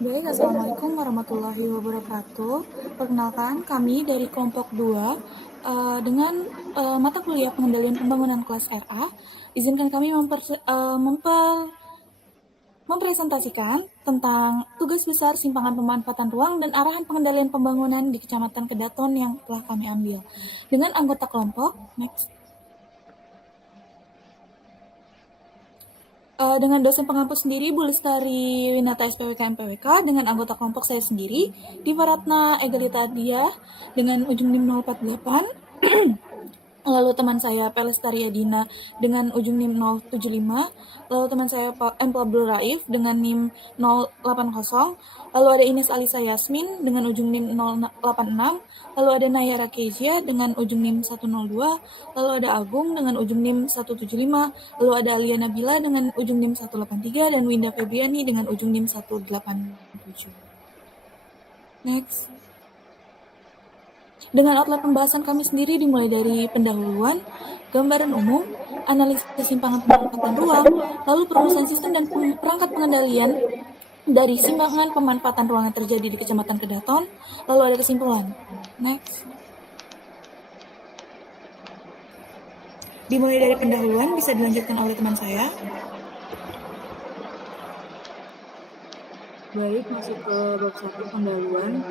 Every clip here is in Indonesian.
Baik, Assalamualaikum warahmatullahi wabarakatuh. Perkenalkan, kami dari kelompok 2 dengan mata kuliah pengendalian pembangunan kelas RA. Izinkan kami mempresentasikan tentang tugas besar simpangan pemanfaatan ruang dan arahan pengendalian pembangunan di Kecamatan Kedaton yang telah kami ambil. Dengan anggota kelompok, next. Dengan dosen pengampus sendiri, Bu Lestari Winata SPWK MPWK, dengan anggota kelompok saya sendiri, Diva Ratna Egalita Diah, dengan ujung NIM 048, lalu teman saya Pelestari Adina dengan ujung NIM 075, lalu teman saya M. Abdul Raif dengan NIM 080, lalu ada Ines Alisa Yasmin dengan ujung NIM 086, lalu ada Nayara Kezia dengan ujung NIM 102, lalu ada Agung dengan ujung NIM 175, lalu ada Alia Nabila dengan ujung NIM 183, dan Winda Febriani dengan ujung NIM 187. Next. Dengan outline pembahasan kami sendiri dimulai dari pendahuluan, gambaran umum, analisis simpangan pemanfaatan ruang, lalu perumusan sistem dan perangkat pengendalian dari simpangan pemanfaatan ruang yang terjadi di Kecamatan Kedaton, lalu ada kesimpulan. Next. Dimulai dari pendahuluan, bisa dilanjutkan oleh teman saya. Baik, masuk ke bab 1 pendahuluan.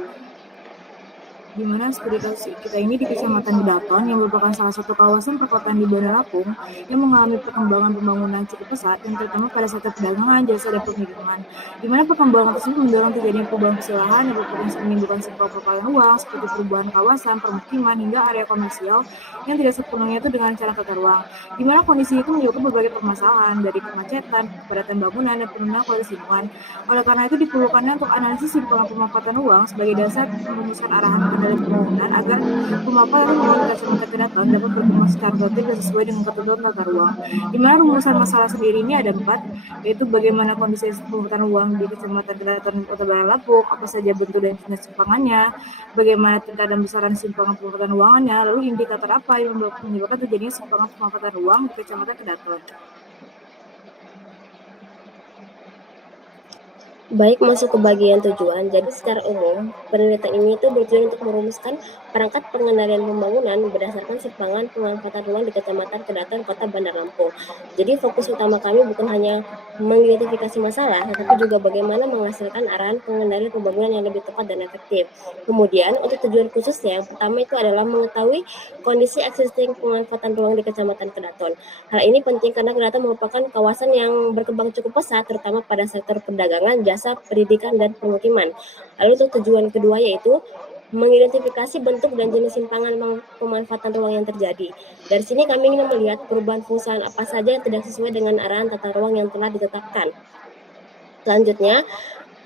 Di mana sekuritas kita ini di Kecamatan Kedaton yang merupakan salah satu kawasan perkotaan di Bandar Lampung yang mengalami perkembangan pembangunan cukup pesat dan terutama pada sektor perdagangan, jasa dan perniagaan. Di mana perkembangan tersebut mendorong terjadinya perubahan persilahan yang berpotensi menimbulkan sebuah perputaran uang seperti perubahan kawasan, permukiman hingga area komersial yang tidak sepenuhnya itu dengan cara tata ruang. Di mana kondisi itu menyebabkan berbagai permasalahan dari kemacetan, kepadatan bangunan dan penurunan kualitas lingkungan. Oleh karena itu diperlukannya untuk analisis simpangan pemanfaatan uang sebagai dasar merumuskan arahan pengendalian pembangunan agar pemanfaatan ruang di Kecamatan Kedaton dapat berkembang secara tertib dan sesuai dengan ketentuan tata ruang. Di mana rumusan masalah sendiri ini ada 4, yaitu bagaimana kondisi pemanfaatan ruang di Kecamatan Kedaton Kota Bandar Lampung, apa saja bentuk dan jenis simpangannya, bagaimana tingkat dan besaran simpangan pemanfaatan ruangannya, lalu indikator apa yang menyebabkan terjadinya simpangan pemanfaatan ruang di Kecamatan Kedaton. Baik, masuk ke bagian tujuan. Jadi secara umum, penelitian ini itu bertujuan untuk merumuskan perangkat pengendalian pembangunan berdasarkan simpangan pemanfaatan ruang di Kecamatan Kedaton, Kota Bandar Lampung. Jadi fokus utama kami bukan hanya mengidentifikasi masalah, tetapi juga bagaimana menghasilkan arahan pengendalian pembangunan yang lebih tepat dan efektif. Kemudian, untuk tujuan khususnya, yang pertama itu adalah mengetahui kondisi existing pemanfaatan ruang di Kecamatan Kedaton. Hal ini penting karena Kedaton merupakan kawasan yang berkembang cukup pesat, terutama pada sektor perdagangan, jasa, pendidikan, dan permukiman. Lalu untuk tujuan kedua yaitu mengidentifikasi bentuk dan jenis simpangan pemanfaatan ruang yang terjadi. Dari sini kami ingin melihat perubahan fungsional apa saja yang tidak sesuai dengan arahan tata ruang yang telah ditetapkan. Selanjutnya,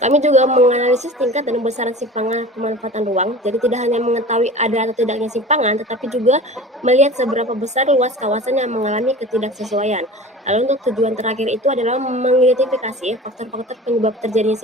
kami juga menganalisis tingkat dan besaran simpangan pemanfaatan ruang, jadi tidak hanya mengetahui ada atau tidaknya simpangan, tetapi juga melihat seberapa besar luas kawasan yang mengalami ketidaksesuaian. Lalu untuk tujuan terakhir itu adalah mengidentifikasi faktor-faktor penyebab terjadinya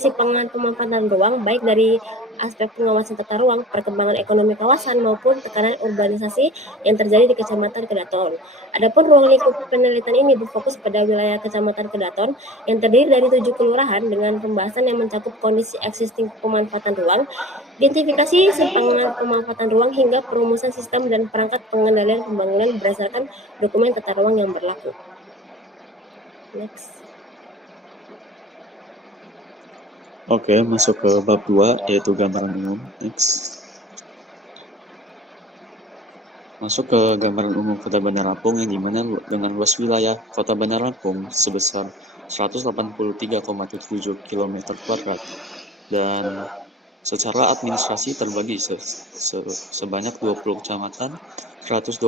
simpangan pemanfaatan ruang, baik dari aspek pengawasan tata ruang, perkembangan ekonomi kawasan, maupun tekanan urbanisasi yang terjadi di Kecamatan Kedaton. Adapun ruang lingkup penelitian ini berfokus pada wilayah Kecamatan Kedaton yang terdiri dari 7 kelurahan dengan pembahasan yang mencakup kondisi existing pemanfaatan ruang, identifikasi simpangan pemanfaatan ruang, hingga perumusan sistem dan perangkat pengendalian pembangunan berdasarkan dokumen tata ruang yang berlaku. Next. Oke, masuk ke bab 2, yaitu gambaran umum. Next. Masuk ke gambaran umum Kota Bandar Lampung yang dimana dengan luas wilayah Kota Bandar Lampung sebesar 183,77 km² dan secara administrasi terbagi sebanyak 20 kecamatan, 128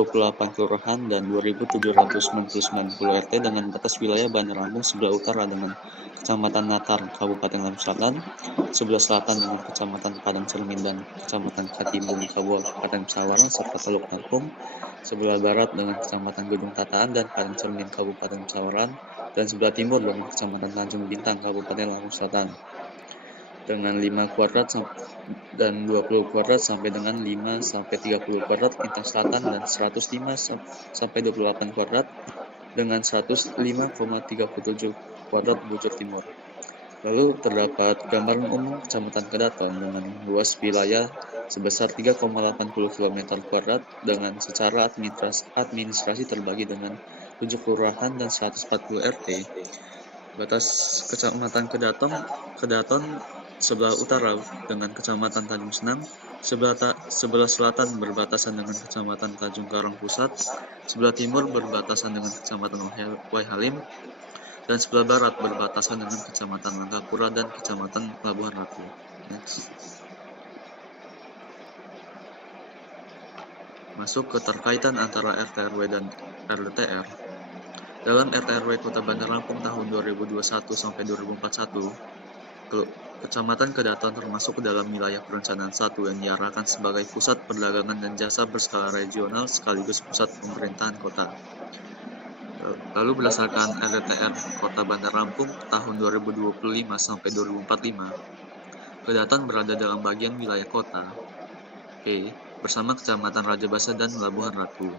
kelurahan, dan 2.799 RT dengan batas wilayah Bandar Lampung sebelah utara dengan Kecamatan Natar, Kabupaten Lampung Selatan, sebelah selatan dengan Kecamatan Padang Cermin dan Kecamatan Katimbung, Kabupaten Pesawaran, serta Teluk Lampung, sebelah barat dengan Kecamatan Gedung Tataan dan Padang Cermin, Kabupaten Pesawaran, dan sebelah timur dengan Kecamatan Tanjung Bintang, Kabupaten Lampung Selatan, dengan 5 kuadrat dan 20 kuadrat sampai dengan 5 sampai 30 kuadrat lintang selatan dan 105 sampai 28 kuadrat dengan 105,37 kuadrat bujur timur. Lalu terdapat gambaran umum Kecamatan Kedaton dengan luas wilayah sebesar 3,80 km² dengan secara administrasi terbagi dengan 7 kelurahan dan 140 RT. Batas Kecamatan Kedaton sebelah utara dengan Kecamatan Tanjung Senang, sebelah selatan berbatasan dengan Kecamatan Tanjung Karang Pusat, sebelah timur berbatasan dengan Kecamatan Waihalim, dan sebelah barat berbatasan dengan Kecamatan Langgapura dan Kecamatan Pelabuhan Ratu. Next. Masuk keterkaitan antara RT/RW dan RDTR. Dalam RT/RW Kota Bandar Lampung tahun 2021 sampai 2041, Kecamatan Kedaton termasuk ke dalam wilayah perencanaan 1 yang diarahkan sebagai pusat perdagangan dan jasa berskala regional sekaligus pusat pemerintahan kota. Lalu berdasarkan RDTR Kota Bandar Lampung tahun 2025 sampai 2045, Kedaton berada dalam bagian wilayah kota bersama Kecamatan Rajabasa dan Labuhan Ratu.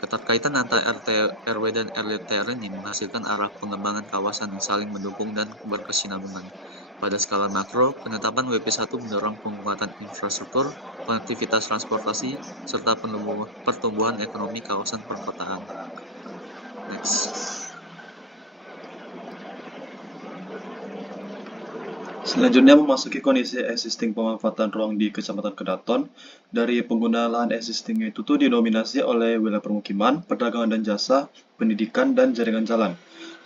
Keterkaitan antara RT/RW dan RDTR ini menghasilkan arah pengembangan kawasan yang saling mendukung dan berkesinambungan. Pada skala makro, penetapan WP1 mendorong penguatan infrastruktur, konektivitas transportasi, serta pertumbuhan ekonomi kawasan perkotaan. Next. Selanjutnya memasuki kondisi existing pemanfaatan ruang di Kecamatan Kedaton. Dari pengguna lahan existing itu tuh didominasi oleh wilayah permukiman, perdagangan dan jasa, pendidikan, dan jaringan jalan.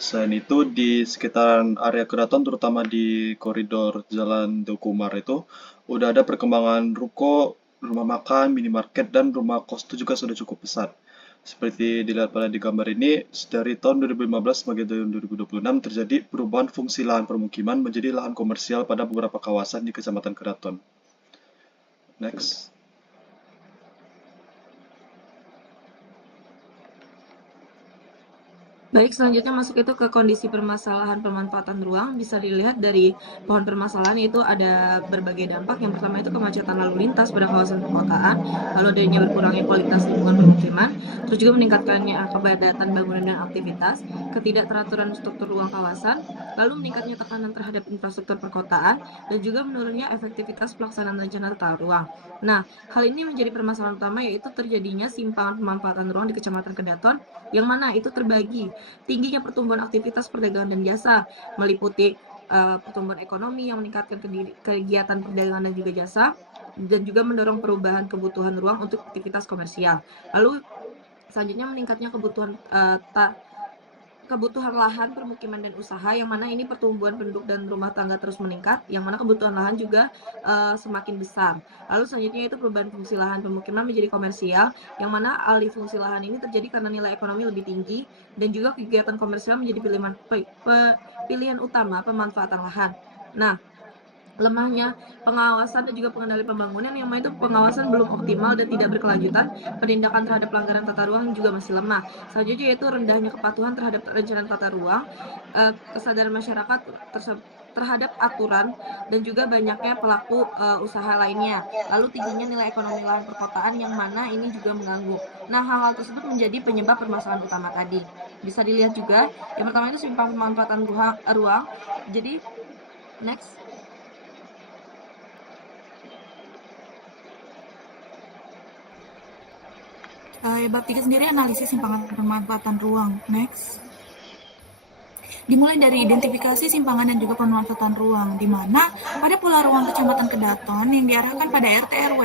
Selain itu, di sekitaran area Kedaton, terutama di koridor Jalan Dukumar itu, udah ada perkembangan ruko, rumah makan, minimarket, dan rumah kos itu juga sudah cukup pesat. Seperti dilihat pada di gambar ini, dari tahun 2015 sampai tahun 2026 terjadi perubahan fungsi lahan permukiman menjadi lahan komersial pada beberapa kawasan di Kecamatan Kedaton. Next. Baik, selanjutnya masuk itu ke kondisi permasalahan pemanfaatan ruang. Bisa dilihat dari pohon permasalahan itu ada berbagai dampak. Yang pertama itu kemacetan lalu lintas pada kawasan perkotaan, lalu adanya berkurangnya kualitas lingkungan permukiman, terus juga meningkatkannya kepadatan bangunan dan aktivitas, ketidakteraturan struktur ruang kawasan, lalu meningkatnya tekanan terhadap infrastruktur perkotaan, dan juga menurunnya efektivitas pelaksanaan rencana tata ruang. Nah, hal ini menjadi permasalahan utama yaitu terjadinya simpangan pemanfaatan ruang di Kecamatan Kedaton, yang mana itu terbagi tingginya pertumbuhan aktivitas perdagangan dan jasa, meliputi pertumbuhan ekonomi yang meningkatkan kegiatan perdagangan dan juga jasa, dan juga mendorong perubahan kebutuhan ruang untuk aktivitas komersial. Lalu selanjutnya meningkatnya kebutuhan lahan permukiman dan usaha, yang mana ini pertumbuhan penduduk dan rumah tangga terus meningkat, yang mana kebutuhan lahan juga semakin besar. Lalu selanjutnya itu perubahan fungsi lahan permukiman menjadi komersial, yang mana alih fungsi lahan ini terjadi karena nilai ekonomi lebih tinggi, dan juga kegiatan komersial menjadi pilihan utama pemanfaatan lahan. Nah, lemahnya pengawasan dan juga pengendali pembangunan, yang mana itu pengawasan belum optimal dan tidak berkelanjutan, penindakan terhadap pelanggaran tata ruang juga masih lemah. Selanjutnya yaitu rendahnya kepatuhan terhadap rencana tata ruang, kesadaran masyarakat terhadap aturan, dan juga banyaknya pelaku usaha lainnya. Lalu tingginya nilai ekonomi lahan perkotaan, yang mana ini juga mengganggu. Nah, hal-hal tersebut menjadi penyebab permasalahan utama tadi. Bisa dilihat juga, yang pertama itu simpangan pemanfaatan ruang. Jadi, next. Bab 3 sendiri analisis simpangan pemanfaatan ruang. Next. Dimulai dari identifikasi simpangan dan juga pemanfaatan ruang, di mana pada pola ruang Kecamatan Kedaton yang diarahkan pada RT/RW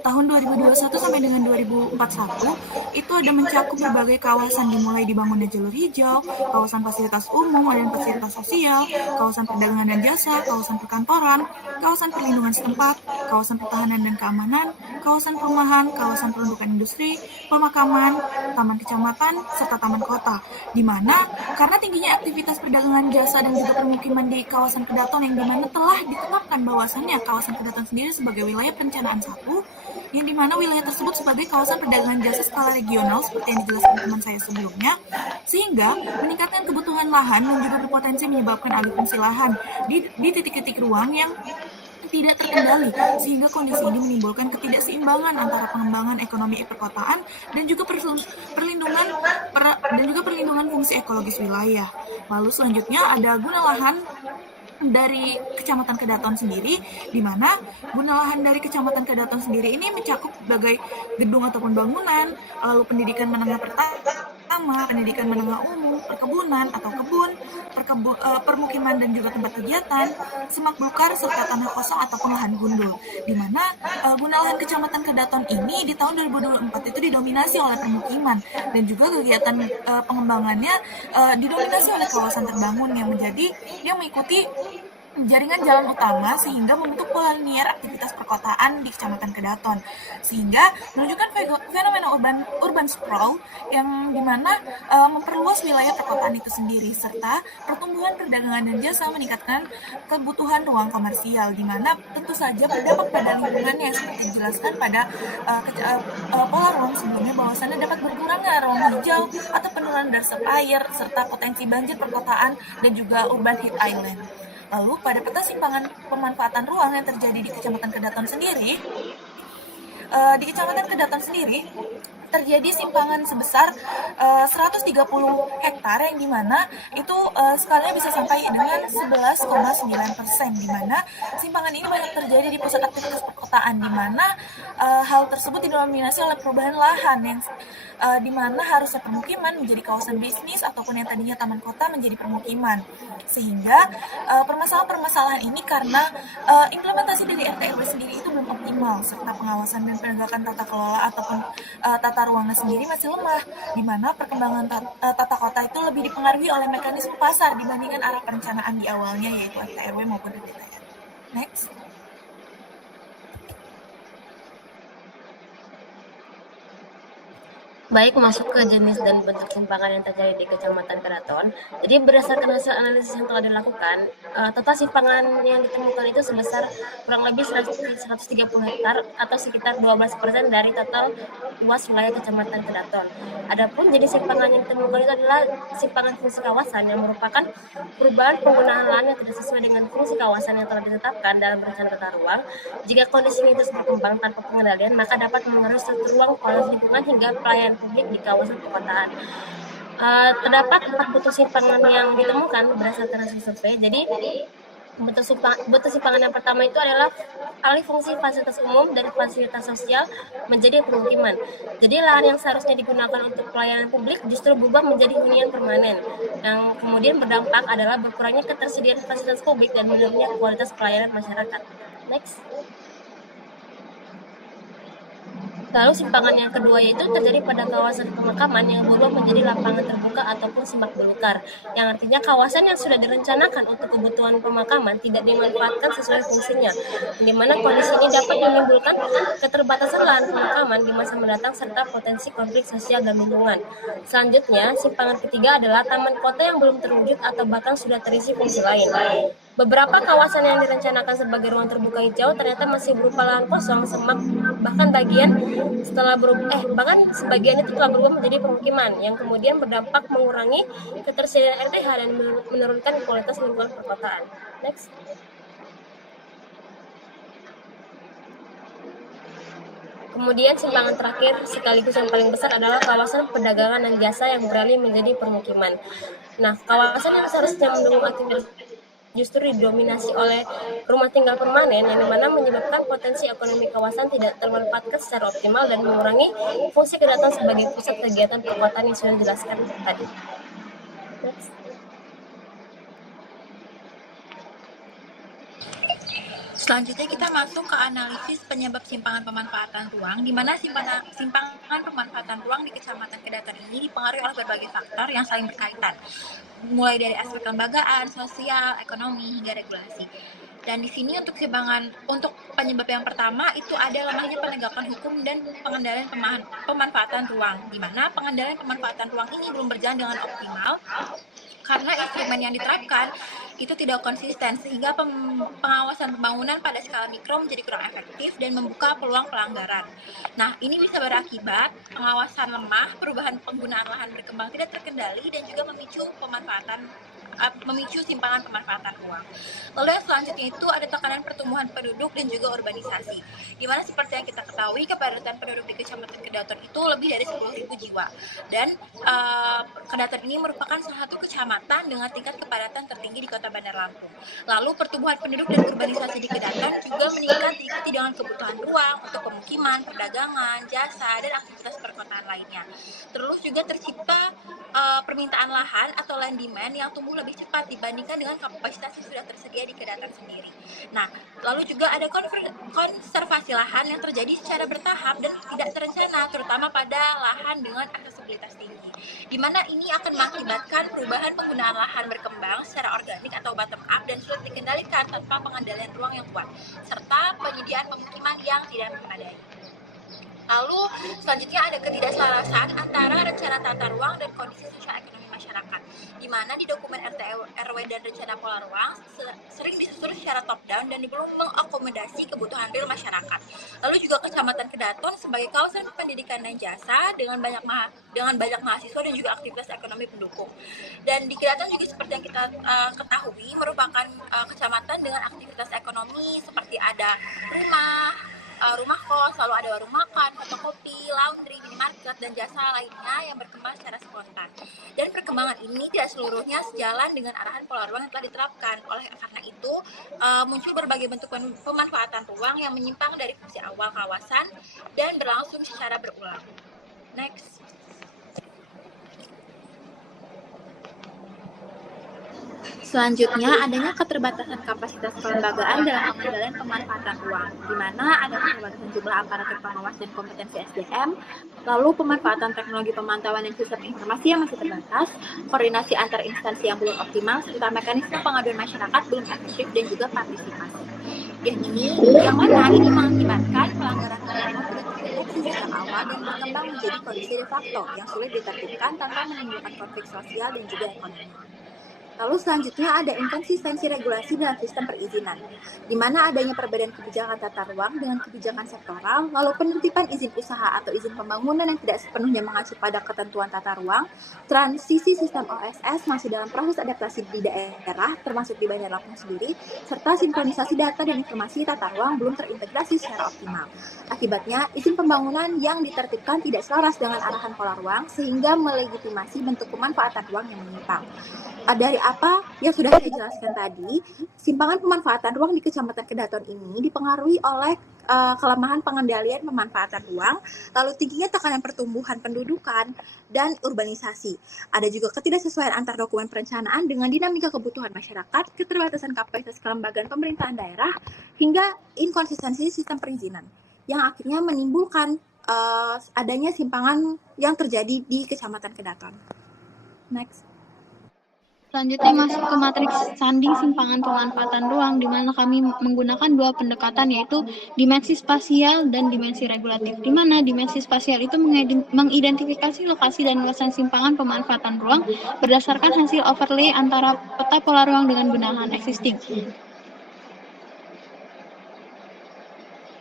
tahun 2021 sampai dengan 2041 itu ada mencakup berbagai kawasan, dimulai dibangunnya jalur hijau, kawasan fasilitas umum dan fasilitas sosial, kawasan perdagangan dan jasa, kawasan perkantoran, kawasan perlindungan setempat, kawasan pertahanan dan keamanan, kawasan perumahan, kawasan peruntukan industri, pemakaman, taman kecamatan, serta taman kota, di mana karena tingginya aktivitas perdagangan jasa dan juga permukiman di kawasan Kedaton, yang dimana telah ditetapkan bahwasannya kawasan Kedaton sendiri sebagai wilayah perencanaan 1, yang dimana wilayah tersebut sebagai kawasan perdagangan jasa skala regional seperti yang dijelaskan teman saya sebelumnya, sehingga meningkatkan kebutuhan lahan dan juga berpotensi menyebabkan alih fungsi lahan di titik-titik ruang yang tidak terkendali, sehingga kondisi ini menimbulkan ketidakseimbangan antara pengembangan ekonomi perkotaan dan juga perlindungan fungsi ekologis wilayah. Lalu selanjutnya ada guna lahan dari Kecamatan Kedaton sendiri, di mana guna lahan dari Kecamatan Kedaton sendiri ini mencakup berbagai gedung ataupun bangunan, lalu pendidikan menengah pertama, pendidikan menengah umum, perkebunan atau kebun, permukiman dan juga tempat kegiatan, semak belukar serta tanah kosong ataupun lahan gundul. Di mana guna lahan Kecamatan Kedaton ini di tahun 2024 itu didominasi oleh permukiman dan juga kegiatan pengembangannya didominasi oleh kawasan terbangun yang mengikuti jaringan jalan utama sehingga membentuk pola linier aktivitas perkotaan di Kecamatan Kedaton, sehingga menunjukkan fenomena urban sprawl yang dimana memperluas wilayah perkotaan itu sendiri, serta pertumbuhan perdagangan dan jasa meningkatkan kebutuhan ruang komersial, di mana tentu saja berdampak pada lingkungannya seperti dijelaskan pada pola ruang sebelumnya, bahwasannya dapat berkurangnya ruang hijau atau penurunan dasar air serta potensi banjir perkotaan dan juga urban heat island. Lalu pada peta simpangan pemanfaatan ruang yang terjadi di Kecamatan Kedaton sendiri, terjadi simpangan sebesar 130 hektar yang dimana itu skalanya bisa sampai dengan 11,9%, dimana simpangan ini banyak terjadi di pusat aktivitas perkotaan, dimana hal tersebut didominasi oleh perubahan lahan yang dimana harusnya permukiman menjadi kawasan bisnis ataupun yang tadinya taman kota menjadi permukiman, sehingga permasalahan-permasalahan ini karena implementasi dari RT RW sendiri itu belum optimal, serta pengawasan dan penegakan tata kelola ataupun tata ruangnya sendiri masih lemah, di mana perkembangan tata kota itu lebih dipengaruhi oleh mekanisme pasar dibandingkan arah perencanaan di awalnya, yaitu RT RW maupun RDTR. Next. Baik, masuk ke jenis dan bentuk simpangan yang terjadi di Kecamatan Kedaton. Jadi berdasarkan hasil analisis yang telah dilakukan, total simpangan yang ditemukan itu sebesar kurang lebih 130 hektar atau sekitar 12% dari total luas wilayah Kecamatan Kedaton. Adapun jenis simpangan yang ditemukan itu adalah simpangan fungsi kawasan yang merupakan perubahan penggunaan lahan yang tidak sesuai dengan fungsi kawasan yang telah ditetapkan dalam rencana tata ruang. Jika kondisi ini terus berkembang tanpa pengendalian, maka dapat mengaruhi struktur ruang, kualitas lingkungan hingga pelayanan publik di kawasan perkotaan. Terdapat 4 bentuk simpangan yang ditemukan berdasarkan hasil survei. Jadi bentuk simpangan yang pertama itu adalah alih fungsi fasilitas umum dari fasilitas sosial menjadi permukiman. Jadi lahan yang seharusnya digunakan untuk pelayanan publik justru berubah menjadi hunian permanen. Yang kemudian berdampak adalah berkurangnya ketersediaan fasilitas publik dan menurunnya kualitas pelayanan masyarakat. Next. Lalu simpangan yang kedua yaitu terjadi pada kawasan pemakaman yang berubah menjadi lapangan terbuka ataupun semak belukar, yang artinya kawasan yang sudah direncanakan untuk kebutuhan pemakaman tidak dimanfaatkan sesuai fungsinya, di mana kondisi ini dapat menimbulkan keterbatasan lahan pemakaman di masa mendatang serta potensi konflik sosial dan lingkungan. Selanjutnya, simpangan ketiga adalah taman kota yang belum terwujud atau bahkan sudah terisi fungsi lain. Beberapa kawasan yang direncanakan sebagai ruang terbuka hijau ternyata masih berupa lahan kosong, semak, bahkan sebagian itu telah berubah menjadi permukiman yang kemudian berdampak mengurangi ketersediaan RTH dan menurunkan kualitas lingkungan perkotaan. Next. Kemudian simpangan terakhir sekaligus yang paling besar adalah kawasan perdagangan dan jasa yang beralih menjadi permukiman. Nah, kawasan yang seharusnya mendukung aktivitas justru didominasi oleh rumah tinggal permanen yang dimana menyebabkan potensi ekonomi kawasan tidak termanfaatkan secara optimal dan mengurangi fungsi Kedaton sebagai pusat kegiatan perkotaan yang sudah dijelaskan tadi. Next. Selanjutnya kita masuk ke analisis penyebab simpangan pemanfaatan ruang, di mana simpangan pemanfaatan ruang di Kecamatan Kedaton ini dipengaruhi oleh berbagai faktor yang saling berkaitan, mulai dari aspek kelembagaan, sosial, ekonomi, hingga regulasi. Dan di sini untuk penyebab yang pertama itu ada lemahnya penegakan hukum dan pengendalian pemanfaatan ruang, di mana pengendalian pemanfaatan ruang ini belum berjalan dengan optimal karena instrumen yang diterapkan itu tidak konsisten, sehingga pengawasan pembangunan pada skala mikro menjadi kurang efektif dan membuka peluang pelanggaran. Nah, ini bisa berakibat pengawasan lemah, perubahan penggunaan lahan berkembang tidak terkendali, dan juga memicu pemanfaatan memicu simpangan pemanfaatan ruang. Lalu yang selanjutnya itu ada tekanan pertumbuhan penduduk dan juga urbanisasi, di mana seperti yang kita ketahui kepadatan penduduk di Kecamatan Kedaton itu lebih dari 10.000 jiwa, dan Kedaton ini merupakan salah satu kecamatan dengan tingkat kepadatan tertinggi di Kota Bandar Lampung. Lalu pertumbuhan penduduk dan urbanisasi di Kedaton juga meningkat diikuti dengan kebutuhan ruang untuk pemukiman, perdagangan, jasa, dan aktivitas perkotaan lainnya. Terus juga tercipta permintaan lahan atau land demand yang tumbuh lebih cepat dibandingkan dengan kapasitas yang sudah tersedia di Kedaton sendiri. Nah, lalu juga ada konservasi lahan yang terjadi secara bertahap dan tidak terencana, terutama pada lahan dengan aksesibilitas tinggi, di mana ini akan mengakibatkan perubahan penggunaan lahan berkembang secara organik atau bottom up dan sulit dikendalikan tanpa pengendalian ruang yang kuat, serta penyediaan pemukiman yang tidak memadai. Lalu selanjutnya ada ketidakselarasan antara rencana tata ruang dan kondisi sosial ekonomi masyarakat, di mana di dokumen RT RW dan rencana pola ruang sering disusun secara top down dan belum mengakomodasi kebutuhan real masyarakat. Lalu juga Kecamatan Kedaton sebagai kawasan pendidikan dan jasa dengan banyak mahasiswa dan juga aktivitas ekonomi pendukung. Dan di Kedaton juga seperti yang kita ketahui merupakan kecamatan dengan aktivitas ekonomi seperti ada rumah kos, lalu ada warung makan, fotokopi, laundry, minimarket, dan jasa lainnya yang berkembang secara spontan. Dan perkembangan ini tidak seluruhnya sejalan dengan arahan pola ruang yang telah diterapkan. Oleh karena itu, muncul berbagai bentuk pemanfaatan ruang yang menyimpang dari fungsi awal kawasan dan berlangsung secara berulang. Next. Selanjutnya, adanya keterbatasan kapasitas kelembagaan dalam pengendalian pemanfaatan ruang, di mana ada keterbatasan jumlah aparatur pengawas dan kompetensi SDM, lalu pemanfaatan teknologi pemantauan dan sistem informasi yang masih terbatas, koordinasi antar instansi yang belum optimal, serta mekanisme pengaduan masyarakat belum efektif dan juga partisipasi. Yang mana ini mengakibatkan pelanggaran HAM tidak terdeteksi sejak awal dan berkembang menjadi kondisi de facto yang sulit ditertibkan tanpa menimbulkan konflik sosial dan juga ekonomi. Lalu selanjutnya ada inkonsistensi regulasi dalam sistem perizinan, di mana adanya perbedaan kebijakan tata ruang dengan kebijakan sektoral, lalu penertiban izin usaha atau izin pembangunan yang tidak sepenuhnya mengacu pada ketentuan tata ruang, transisi sistem OSS masih dalam proses adaptasi di daerah, termasuk di Bandar Lampung sendiri, serta sinkronisasi data dan informasi tata ruang belum terintegrasi secara optimal. Akibatnya, izin pembangunan yang ditertibkan tidak selaras dengan arahan pola ruang, sehingga melegitimasi bentuk pemanfaatan ruang yang menyimpang. Dari apa yang sudah saya jelaskan tadi, simpangan pemanfaatan ruang di Kecamatan Kedaton ini dipengaruhi oleh kelemahan pengendalian pemanfaatan ruang, lalu tingginya tekanan pertumbuhan pendudukan dan urbanisasi. Ada juga ketidaksesuaian antar dokumen perencanaan dengan dinamika kebutuhan masyarakat, keterbatasan kapasitas kelembagaan pemerintahan daerah, hingga inkonsistensi sistem perizinan, yang akhirnya menimbulkan adanya simpangan yang terjadi di Kecamatan Kedaton. Next. Selanjutnya masuk ke matriks sanding simpangan pemanfaatan ruang, di mana kami menggunakan dua pendekatan, yaitu dimensi spasial dan dimensi regulatif. Di mana dimensi spasial itu mengidentifikasi lokasi dan luasan simpangan pemanfaatan ruang berdasarkan hasil overlay antara peta pola ruang dengan benahan existing.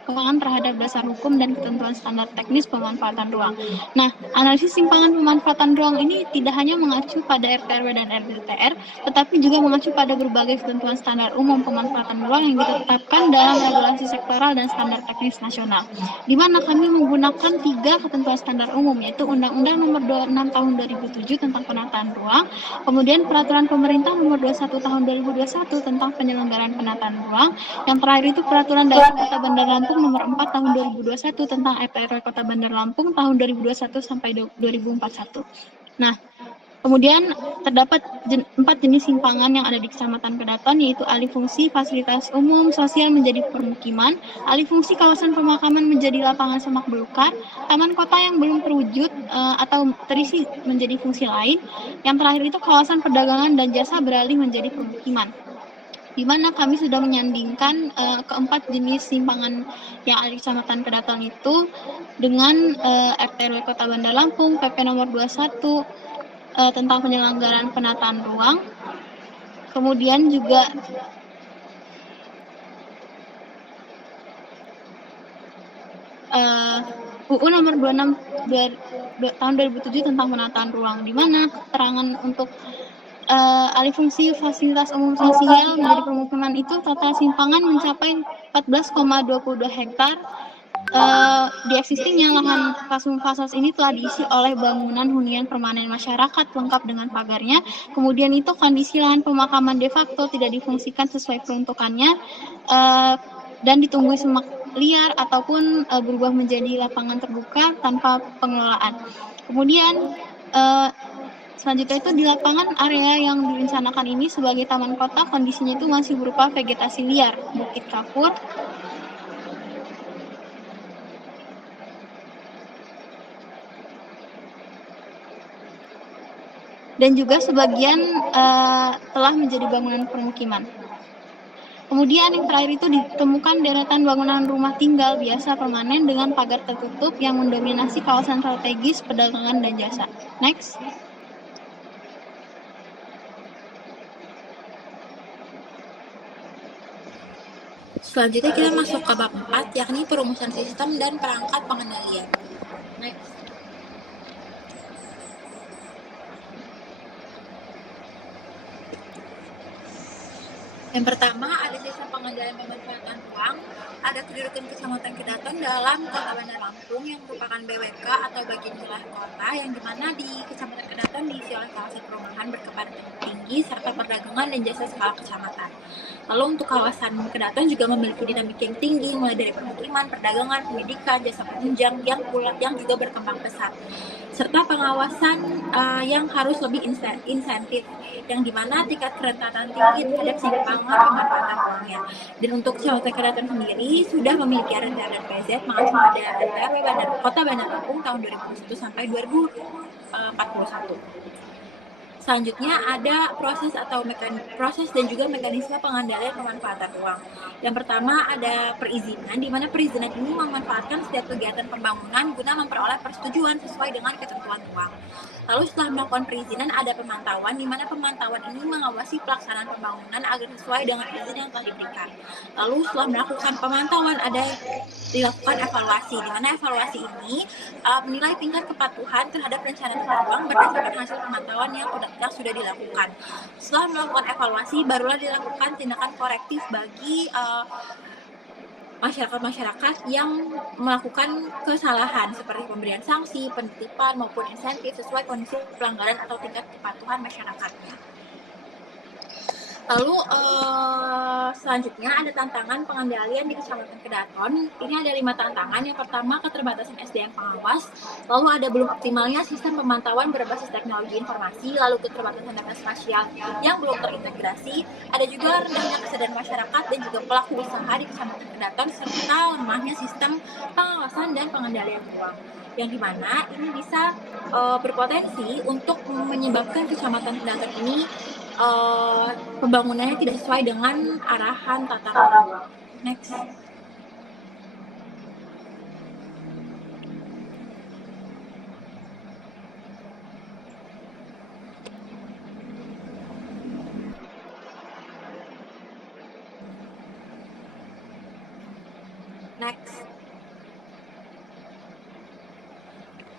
Keuangan terhadap dasar hukum dan ketentuan standar teknis pemanfaatan ruang. Nah, analisis simpangan pemanfaatan ruang ini tidak hanya mengacu pada RT/RW dan RDTR, tetapi juga mengacu pada berbagai ketentuan standar umum pemanfaatan ruang yang ditetapkan dalam regulasi sektoral dan standar teknis nasional. Di mana kami menggunakan 3 ketentuan standar umum, yaitu Undang-Undang Nomor 26 Tahun 2007 tentang penataan ruang, kemudian Peraturan Pemerintah Nomor 21 Tahun 2021 tentang penyelenggaraan penataan ruang, yang terakhir itu Peraturan Daerah Kota Bandar Lampung Nomor 4 Tahun 2021 tentang RT/RW Kota Bandar Lampung tahun 2021 sampai 2041. Nah, kemudian terdapat 4 jenis simpangan yang ada di Kecamatan Kedaton, yaitu alih fungsi fasilitas umum sosial menjadi permukiman, alih fungsi kawasan pemakaman menjadi lapangan semak belukar, taman kota yang belum terwujud atau terisi menjadi fungsi lain, yang terakhir itu kawasan perdagangan dan jasa beralih menjadi permukiman. Di mana kami sudah menyandingkan keempat jenis simpangan yang ada di Kecamatan Kedaton itu dengan RT/RW Kota Bandar Lampung, PP nomor 21 tentang penyelenggaraan penataan ruang, kemudian juga UU nomor 26 tahun 2007 tentang penataan ruang, di mana keterangan untuk alih fungsi fasilitas umum sosial menjadi permukiman itu total simpangan mencapai 14,22 hektar. Di existingnya lahan fasos ini telah diisi oleh bangunan hunian permanen masyarakat lengkap dengan pagarnya. Kemudian itu kondisi lahan pemakaman de facto tidak difungsikan sesuai peruntukannya dan ditumbuhi semak liar ataupun berubah menjadi lapangan terbuka tanpa pengelolaan. Kemudian selanjutnya itu di lapangan area yang direncanakan ini sebagai taman kota, kondisinya itu masih berupa vegetasi liar, bukit kapur, dan juga sebagian telah menjadi bangunan permukiman. Kemudian yang terakhir itu ditemukan deretan bangunan rumah tinggal biasa permanen dengan pagar tertutup yang mendominasi kawasan strategis perdagangan dan jasa. Next. Selanjutnya kita masuk ke bab 4, yakni perumusan sistem dan perangkat pengendalian. Next. Yang pertama ada sistem pengendalian pemanfaatan ruang, ada kedudukan Kecamatan Kedaton dalam Kota Bandar Lampung yang merupakan BWK atau bagian wilayah kota, yang dimana di Kecamatan Kedaton diisi oleh kawasan perumahan berkepadatan tinggi serta perdagangan dan jasa skala kecamatan. Lalu untuk kawasan Kedaton juga memiliki dinamika yang tinggi, mulai dari permukiman, perdagangan, pendidikan, jasa penunjang yang juga berkembang pesat, serta pengawasan yang harus lebih insentif, yang dimana tingkat kerentanan tinggi terhadap simpangan pemanfaatan ruangnya. Dan untuk Kecamatan Kedaton sendiri sudah memiliki RTR dan PZ mengacu pada RTRW Kota Bandar Lampung tahun 2001 sampai 2041. Selanjutnya ada proses dan juga mekanisme pengendalian pemanfaatan ruang. Yang pertama ada perizinan, di mana perizinan ini memanfaatkan setiap kegiatan pembangunan guna memperoleh persetujuan sesuai dengan ketentuan ruang. Lalu setelah melakukan perizinan ada pemantauan, di mana pemantauan ini mengawasi pelaksanaan pembangunan agar sesuai dengan izin yang telah diberikan. Lalu setelah melakukan pemantauan ada dilakukan evaluasi, di mana evaluasi ini menilai tingkat kepatuhan terhadap rencana tata ruang berdasarkan hasil pemantauan yang sudah dilakukan. Setelah melakukan evaluasi, barulah dilakukan tindakan korektif bagi masyarakat yang melakukan kesalahan seperti pemberian sanksi, penitipan maupun insentif sesuai kondisi pelanggaran atau tingkat kepatuhan masyarakatnya. Lalu selanjutnya ada tantangan pengendalian di Kecamatan Kedaton. Ini ada 5 tantangan. Yang pertama keterbatasan SDM pengawas, lalu ada belum optimalnya sistem pemantauan berbasis teknologi informasi, lalu keterbatasan data spasial yang belum terintegrasi, ada juga rendahnya kesadaran masyarakat dan juga pelaku usaha di Kecamatan Kedaton, serta lemahnya sistem pengawasan dan pengendalian ruang, yang dimana ini bisa berpotensi untuk menyebabkan Kecamatan Kedaton ini pembangunannya tidak sesuai dengan arahan tata ruang. Next.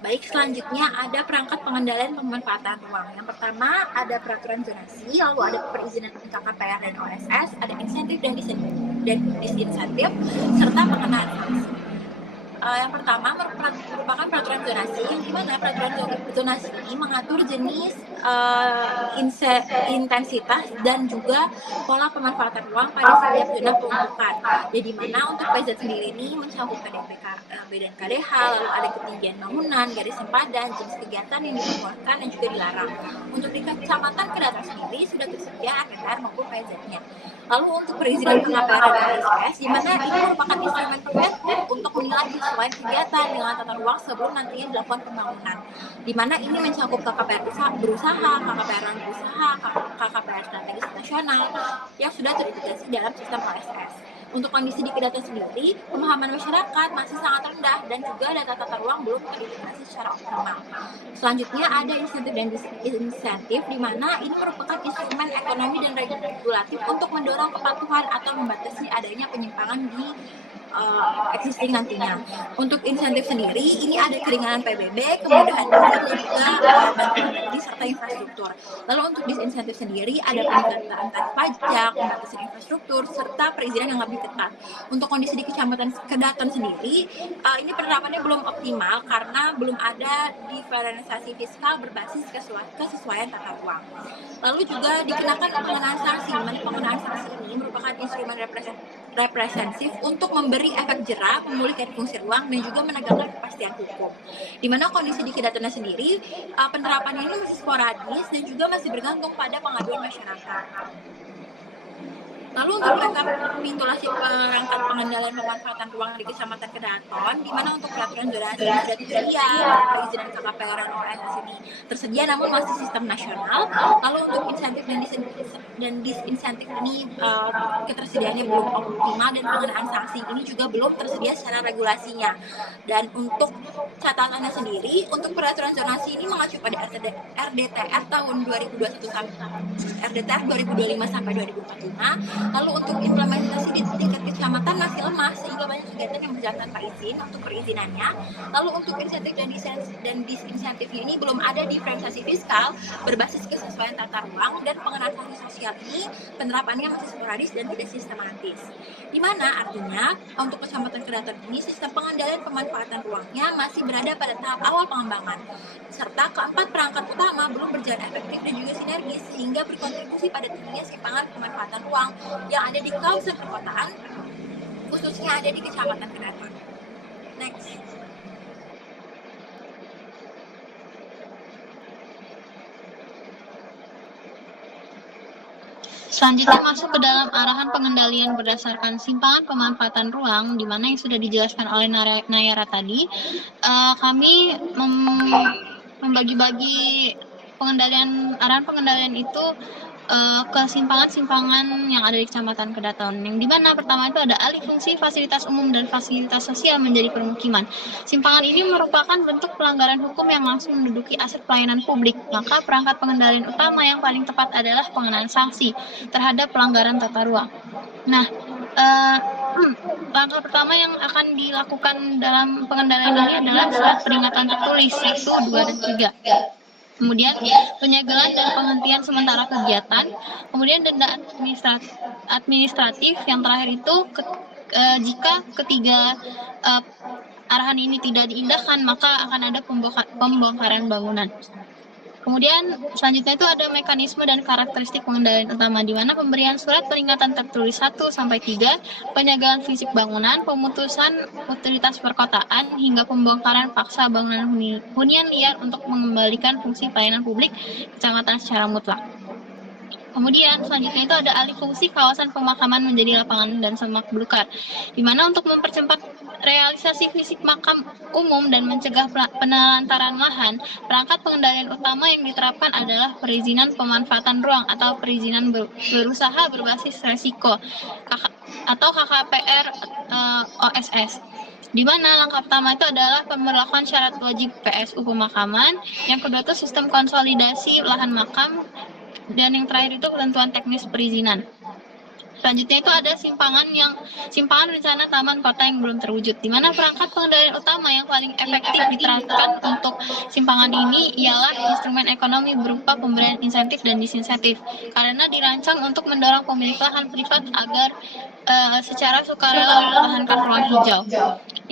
Baik, selanjutnya ada perangkat pengendalian pemanfaatan ruang. Yang pertama ada peraturan zonasi, lalu ada perizinan KKPR dan OSS, ada insentif dan disinsentif, serta pengenaan sanksi. Yang pertama merupakan peraturan zonasi, yang dimana peraturan zonasi ini mengatur jenis, intensitas dan juga pola pemanfaatan ruang pada setiap zona peruntukan. Jadi mana untuk PZ sendiri ini mencakup PDP dan KDH, lalu ada ketinggian bangunan, garis sempadan, jenis kegiatan yang diperbolehkan dan juga dilarang. Untuk di Kecamatan Kedaton sendiri sudah tersedia RTR maupun PZ-nya. Lalu untuk perizinan KKPR dan OSS, di mana ini merupakan instrumen preventif untuk menilai kesesuaian kegiatan dengan tata ruang sebelum nantinya dilakukan pembangunan. Di mana ini mencakup KKPR berusaha, KKPR non berusaha, KKPR strategis nasional yang sudah terintegrasi dalam sistem OSS. Untuk kondisi di Kedaton sendiri, pemahaman masyarakat masih sangat rendah dan juga data tata ruang belum terdeteksi secara optimal. Selanjutnya ada insentif dan disinsentif, di mana ini merupakan instrumen ekonomi dan regulatif untuk mendorong kepatuhan atau membatasi adanya penyimpangan di existing nantinya. Untuk insentif sendiri, ini ada keringanan PBB, kemudahan izin, dan juga bantuan negeri serta infrastruktur. Lalu untuk disinsentif sendiri, ada peningkatan tarif pajak, pembatasan infrastruktur, serta perizinan yang lebih ketat. Untuk kondisi di Kecamatan Kedaton sendiri, ini penerapannya belum optimal karena belum ada diferensiasi fiskal berbasis kesesuaian tata ruang. Lalu juga dikenakan pengenaan sanksi. Pengenaan sanksi ini merupakan instrumen representatif untuk memberi efek jera, memulihkan fungsi ruang, dan juga menegakkan kepastian hukum. Di mana kondisi di Kedaton sendiri, penerapannya ini masih sporadis dan juga masih bergantung pada pengaduan masyarakat. Lalu untuk rekapitulasi perangkat pengendalian pemanfaatan ruang di Kecamatan Kedaton, di mana untuk peraturan zonasi sudah tersedia, perizinan KKPR dan OSS ini tersedia namun masih sistem nasional. Lalu untuk insentif dan disinsentif ini ketersediaannya belum optimal dan pengenaan sanksi ini juga belum tersedia secara regulasinya. Dan untuk catatannya sendiri, untuk peraturan zonasi ini mengacu pada RDTR tahun 2021 RDTR 2025 sampai 2045. Lalu untuk implementasi di tingkat kecamatan masih lemah sehingga banyak kegiatan yang berjalan tanpa izin untuk perizinannya. Lalu untuk insentif dan disinsentifnya ini belum ada diferensiasi fiskal berbasis kesesuaian tata ruang, dan pengenaan sanksi sosial ini penerapannya masih sporadis dan tidak sistematis. Di mana artinya untuk Kecamatan Kedaton ini sistem pengendalian pemanfaatan ruangnya masih berada pada tahap awal pengembangan, serta keempat perangkat utama belum berjalan efektif dan juga sinergis sehingga berkontribusi pada tingginya simpangan pemanfaatan ruang yang ada di kawasan perkotaan, khususnya ada di Kecamatan Kedaton. Next. Selanjutnya masuk ke dalam arahan pengendalian berdasarkan simpangan pemanfaatan ruang, di mana yang sudah dijelaskan oleh Nayara tadi. Kami membagi-bagi arahan pengendalian itu ke simpangan-simpangan yang ada di Kecamatan Kedaton, yang dimana pertama itu ada alih fungsi fasilitas umum dan fasilitas sosial menjadi permukiman. Simpangan ini merupakan bentuk pelanggaran hukum yang langsung menduduki aset pelayanan publik, maka perangkat pengendalian utama yang paling tepat adalah pengenaan sanksi terhadap pelanggaran tata ruang. Nah, langkah pertama yang akan dilakukan dalam pengendalian ini adalah surat peringatan tertulis 1, 2, dan 3. Kemudian penyegelan dan penghentian sementara kegiatan, kemudian denda administratif, yang terakhir itu jika ketiga arahan ini tidak diindahkan maka akan ada pembongkaran bangunan. Kemudian selanjutnya itu ada mekanisme dan karakteristik pengendalian utama, di mana pemberian surat peringatan tertulis 1-3, penyegelan fisik bangunan, pemutusan utilitas perkotaan, hingga pembongkaran paksa bangunan hunian liar untuk mengembalikan fungsi pelayanan publik kecamatan secara mutlak. Kemudian selanjutnya itu ada alih fungsi kawasan pemakaman menjadi lapangan dan semak belukar, di mana untuk mempercepat realisasi fisik makam umum dan mencegah penelantaran lahan, perangkat pengendalian utama yang diterapkan adalah perizinan pemanfaatan ruang atau perizinan berusaha berbasis resiko atau KKPR OSS. Di mana langkah pertama itu adalah pemberlakuan syarat wajib PSU pemakaman, yang kedua itu sistem konsolidasi lahan makam, dan yang terakhir itu ketentuan teknis perizinan. Selanjutnya itu ada simpangan rencana taman kota yang belum terwujud, di mana perangkat pengendalian utama yang paling efektif diterapkan untuk simpangan ini ialah instrumen ekonomi berupa pemberian insentif dan disinsentif, karena dirancang untuk mendorong pemilik lahan privat agar secara sukarela mempertahankan ruang hijau.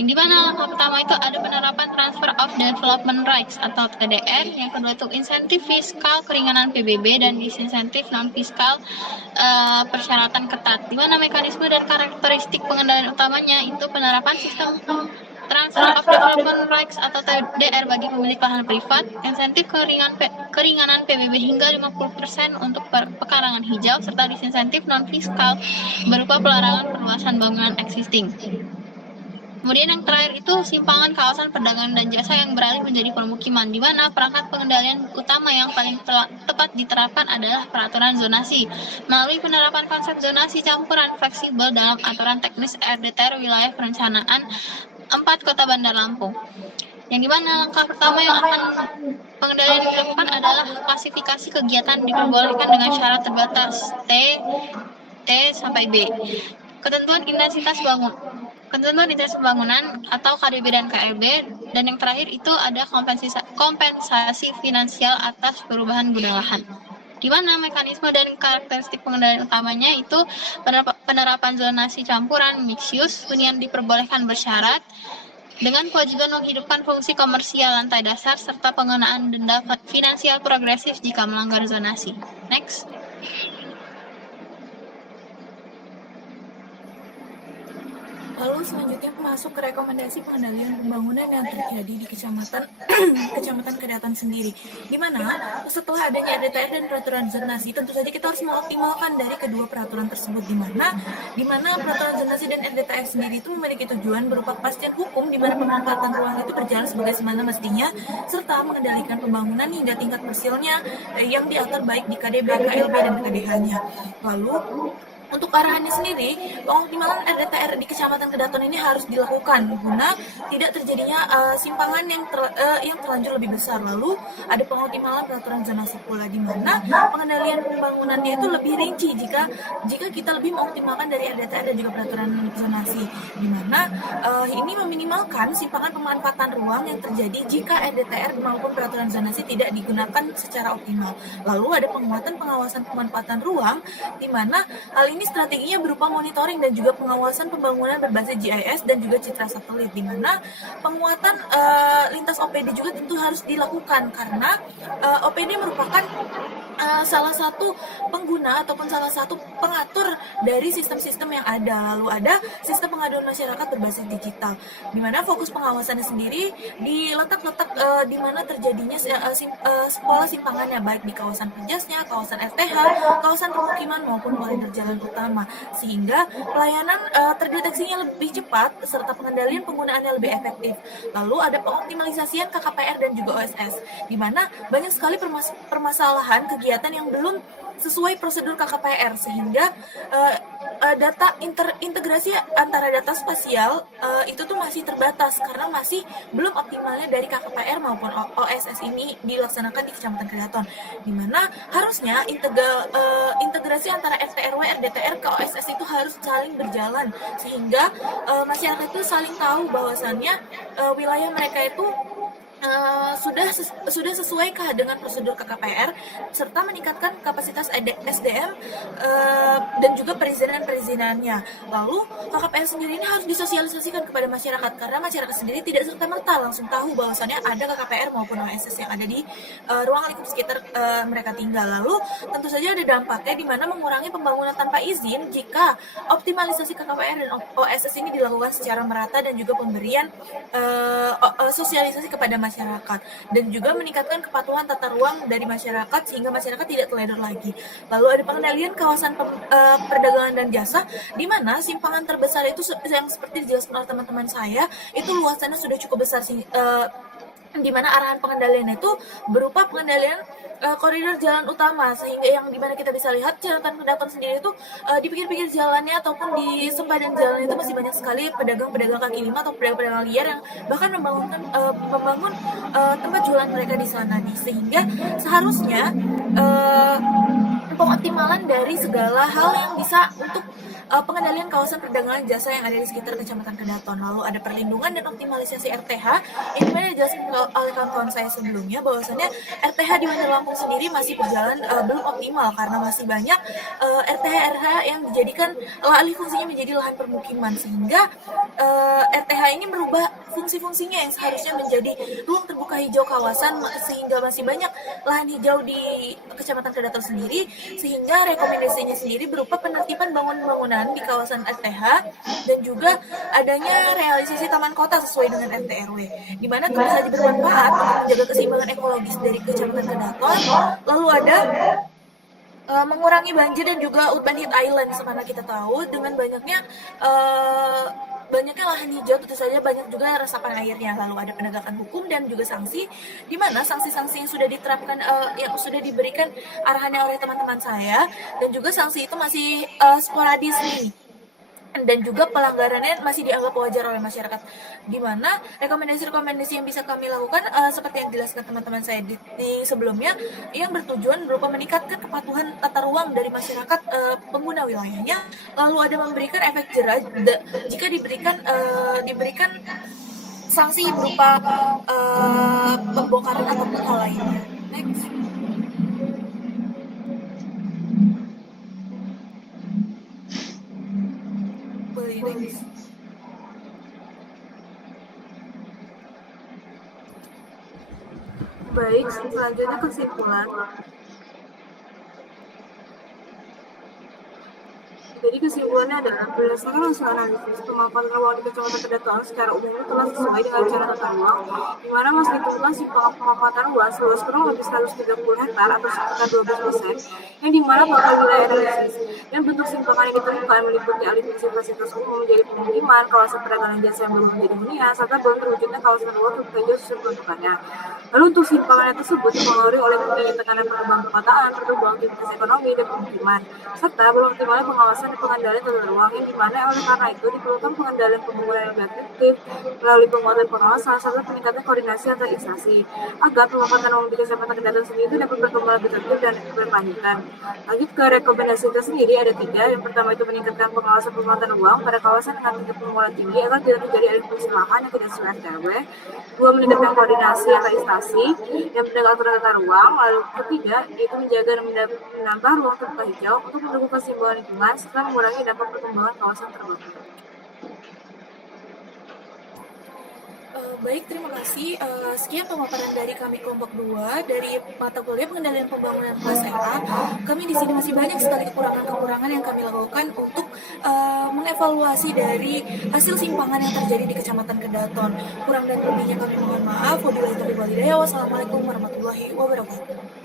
Yang dimana langkah pertama itu ada penerapan Transfer of Development Rights atau TDR, yang kedua itu insentif fiskal keringanan PBB, dan disinsentif non fiskal persyaratan ketat, di mana mekanisme dan karakteristik pengendalian utamanya itu penerapan sistem Transfer of Development Rights atau TDR bagi pemilik lahan privat, insentif keringanan PBB hingga 50% untuk pekarangan hijau, serta disinsentif non fiskal berupa pelarangan perluasan bangunan existing. Kemudian yang terakhir itu simpangan kawasan perdagangan dan jasa yang beralih menjadi permukiman, di mana perangkat pengendalian utama yang paling tepat diterapkan adalah peraturan zonasi. Melalui penerapan konsep zonasi campuran fleksibel dalam aturan teknis RDTR wilayah perencanaan 4 Kota Bandar Lampung. Yang dimana langkah pertama yang akan pengendalian dilakukan adalah klasifikasi kegiatan diperbolehkan dengan syarat terbatas T sampai B. Ketentuan intensitas bangunan atau KDB dan KLB, dan yang terakhir itu ada kompensasi finansial atas perubahan guna lahan. Di mana mekanisme dan karakteristik pengendalian utamanya itu penerapan zonasi campuran mixed use, hunian diperbolehkan bersyarat dengan kewajiban menghidupkan fungsi komersial lantai dasar serta penggunaan denda finansial progresif jika melanggar zonasi. Next. Lalu selanjutnya masuk ke rekomendasi pengendalian pembangunan yang terjadi di Kecamatan Kedaton sendiri. Di mana setelah adanya RDTR dan peraturan zonasi, tentu saja kita harus mengoptimalkan dari kedua peraturan tersebut, di mana peraturan zonasi dan RDTR sendiri itu memiliki tujuan berupa kepastian hukum di mana pemanfaatan ruang itu berjalan sebagaimana mestinya, serta mengendalikan pembangunan hingga tingkat persilnya yang diatur baik di KDB, KLB, dan KDH-nya. Lalu untuk arahannya sendiri, pengoptimalan RDTR di Kecamatan Kedaton ini harus dilakukan guna tidak terjadinya simpangan yang terlanjur lebih besar. Lalu ada pengoptimalan peraturan zonasi pula, di mana pengendalian pembangunannya itu lebih rinci jika kita lebih mengoptimalkan dari RDTR dan juga peraturan zonasi, di mana ini meminimalkan simpangan pemanfaatan ruang yang terjadi jika RDTR maupun peraturan zonasi tidak digunakan secara optimal. Lalu ada penguatan pengawasan pemanfaatan ruang, di mana hal ini strateginya berupa monitoring dan juga pengawasan pembangunan berbasis GIS dan juga citra satelit, di mana penguatan lintas OPD juga tentu harus dilakukan karena OPD merupakan salah satu pengguna ataupun salah satu pengatur dari sistem-sistem yang ada. Lalu ada sistem pengaduan masyarakat berbasis digital, di mana fokus pengawasannya sendiri diletak-letak di mana terjadinya pola simpangannya baik di kawasan penjasnya, kawasan RTH, kawasan permukiman maupun koridor jalan utama, sehingga pelayanan terdeteksinya lebih cepat serta pengendalian penggunaannya lebih efektif. Lalu ada pengoptimalisasian KKPR dan juga OSS, di mana banyak sekali permasalahan kegiatan yang belum sesuai prosedur KKPR, sehingga data integrasi antara data spasial itu tuh masih terbatas karena masih belum optimalnya dari KKPR maupun OSS ini dilaksanakan di Kecamatan Kedaton, di mana harusnya integrasi antara RT/RW, RDTR ke OSS itu harus saling berjalan, sehingga masyarakat itu saling tahu bahwasannya wilayah mereka itu sudah sesuaikah dengan prosedur KKPR, serta meningkatkan kapasitas SDM dan juga perizinannya. Lalu KKPR sendiri ini harus disosialisasikan kepada masyarakat, karena masyarakat sendiri tidak serta-merta langsung tahu bahwasannya ada KKPR maupun OSS yang ada di ruang lingkup sekitar mereka tinggal. Lalu tentu saja ada dampaknya, di mana mengurangi pembangunan tanpa izin jika optimalisasi KKPR dan OSS ini dilakukan secara merata, dan juga pemberian sosialisasi kepada masyarakat, dan juga meningkatkan kepatuhan tata ruang dari masyarakat sehingga masyarakat tidak teledor lagi. Lalu ada pengendalian kawasan perdagangan dan jasa, di mana simpangan terbesar itu yang seperti dijelaskan oleh teman-teman saya, itu luasannya sudah cukup besar, di mana arahan pengendalian itu berupa pengendalian koridor jalan utama, sehingga yang dimana kita bisa lihat Kecamatan Kedaton sendiri itu di pinggir-pinggir jalannya ataupun di sempadan jalan itu masih banyak sekali pedagang-pedagang kaki lima atau pedagang-pedagang liar yang bahkan membangun tempat jualan mereka di sana nih, sehingga seharusnya pengoptimalan dari segala hal yang bisa untuk pengendalian kawasan perdagangan jasa yang ada di sekitar Kecamatan Kedaton. Lalu ada perlindungan dan optimalisasi RTH, yang dimana dijelaskan oleh kawan-kawan saya sebelumnya bahwasannya RTH di Bandar Lampung sendiri masih berjalan belum optimal karena masih banyak RTH yang dijadikan alih fungsinya menjadi lahan permukiman, sehingga RTH ini merubah fungsi-fungsinya yang seharusnya menjadi ruang terbuka hijau kawasan, sehingga masih banyak lahan hijau di Kecamatan Kedaton sendiri, sehingga rekomendasinya sendiri berupa penertiban bangunan di kawasan RTH dan juga adanya realisasi taman kota sesuai dengan RT/RW, di mana tentu saja bermanfaat untuk menjaga keseimbangan ekologis dari Kecamatan Kedaton. Lalu ada mengurangi banjir dan juga urban heat island, semana kita tahu dengan banyaknya banyaknya lahan hijau, tentu saja banyak juga resapan airnya. Lalu ada penegakan hukum dan juga sanksi, di mana sanksi-sanksi yang sudah diterapkan, yang sudah diberikan arahannya oleh teman-teman saya, dan juga sanksi itu masih sporadis nih. Dan juga pelanggarannya masih dianggap wajar oleh masyarakat, di mana rekomendasi-rekomendasi yang bisa kami lakukan seperti yang dijelaskan teman-teman saya di sebelumnya, yang bertujuan berupa meningkatkan kepatuhan tata ruang dari masyarakat pengguna wilayahnya, lalu ada memberikan efek jerah jika diberikan sanksi berupa pembongkaran ataupun hal lainnya. Next. Boleh next. Baik, selanjutnya kesimpulan. Jadi kesimpulannya adalah berdasarkan hasil analisis pemanfaatan ruang di Kecamatan Kedaton secara umum telah sesuai dengan rencana tata ruang, di mana masih ditentukan simpangan pemanfaatan ruang seluas kurang lebih 130 hektar atau sekitar 12%, yang di mana total wilayah analisis dan bentuk simpangan yang ditemukan meliputi alih fungsi fasilitas umum menjadi pemukiman, kawasan perdagangan jasa yang belum menjadi hunian, serta belum terwujudnya kawasan ruang terbuka hijau sesuai peruntukannya. Lalu untuk simpangan tersebut dipengaruhi oleh tingginya tekanan perkembangan perkotaan, pertumbuhan aktivitas ekonomi dan pemukiman, serta belum optimalnya pengawasan dan pengendalian tata ruang, yang dimana oleh karena itu diperlukan pengendalian pembangunan yang lebih efektif melalui penguatan pengawasan serta peningkatan koordinasi antar instansi agar pemanfaatan ruang di Kecamatan Kedaton sendiri itu dapat berkembang lebih tertib dan berkelanjutan. Lanjut ke rekomendasi itu sendiri ada 3. Yang pertama itu meningkatkan pengawasan pemanfaatan ruang pada kawasan dengan tingkat pembangunan tinggi agar tidak terjadi alih fungsi lahan yang tidak sesuai RTW. 2. Meningkatkan koordinasi antar instansi yang menegakkan aturan tata ruang. Lalu ketiga itu menjaga dan menambah ruang terbuka hijau untuk mendukung keseimbangan lingkungan serta mengurangi dampak perkembangan kawasan terbakar. Baik, terima kasih. Sekian pemaparan dari kami kelompok 2 dari mata kuliah pengendalian pembangunan kelas RA. Kami di sini masih banyak sekali kekurangan-kekurangan yang kami lakukan untuk mengevaluasi dari hasil simpangan yang terjadi di Kecamatan Kedaton. Kurang dan lebihnya kami mohon maaf. Wabillahi taufiq wal hidayah. Wassalamualaikum warahmatullahi wabarakatuh.